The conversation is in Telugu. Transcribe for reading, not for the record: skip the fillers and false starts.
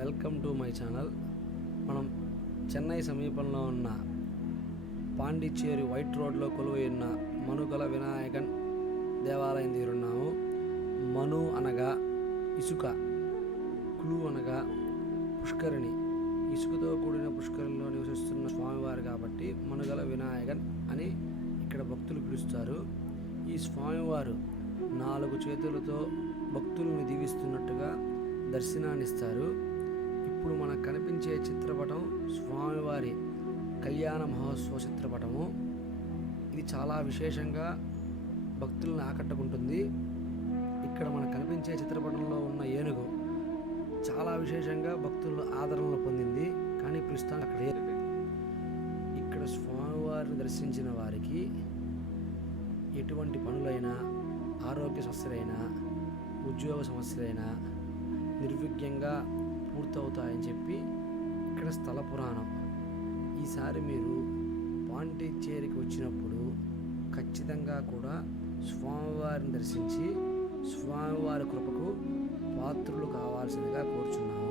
Welcome to my channel. మనం చెన్నై సమీపంలో ఉన్న పాండిచ్చేరి వైట్ రోడ్లో కొలువై ఉన్న మనుగల వినాయకన్ దేవాలయం దగ్గర ఉన్నాము. మను అనగా ఇసుక, కులు అనగా పుష్కరిణి. ఇసుకతో కూడిన పుష్కరిణిలో నివసిస్తున్న స్వామివారు కాబట్టి మనుగల వినాయకన్ అని ఇక్కడ భక్తులు పిలుస్తారు. ఈ స్వామివారు 4 చేతులతో భక్తులను దీవిస్తున్నట్టుగా దర్శనాన్నిస్తారు. ఇప్పుడు మనకు కనిపించే చిత్రపటం స్వామివారి కళ్యాణ మహోత్సవ చిత్రపటము. ఇది చాలా విశేషంగా భక్తులను ఆకట్టుకుంటుంది. ఇక్కడ మనకు కనిపించే చిత్రపటంలో ఉన్న ఏనుగు చాలా విశేషంగా భక్తుల ఆదరణ పొందింది. కానీ ప్రస్తుతం అక్కడ ఇక్కడ స్వామివారిని దర్శించిన వారికి ఎటువంటి పనులైనా, ఆరోగ్య సమస్యలైనా, ఉద్యోగ సమస్యలైనా నిర్విఘ్నంగా పూర్తవుతాయని చెప్పి ఇక్కడ స్థల పురాణం. ఈసారి మీరు పాండిచ్చేరికి వచ్చినప్పుడు ఖచ్చితంగా కూడా స్వామివారిని దర్శించి స్వామివారి కృపకు పాత్రులు కావాల్సిందిగా కోరుచున్నాము.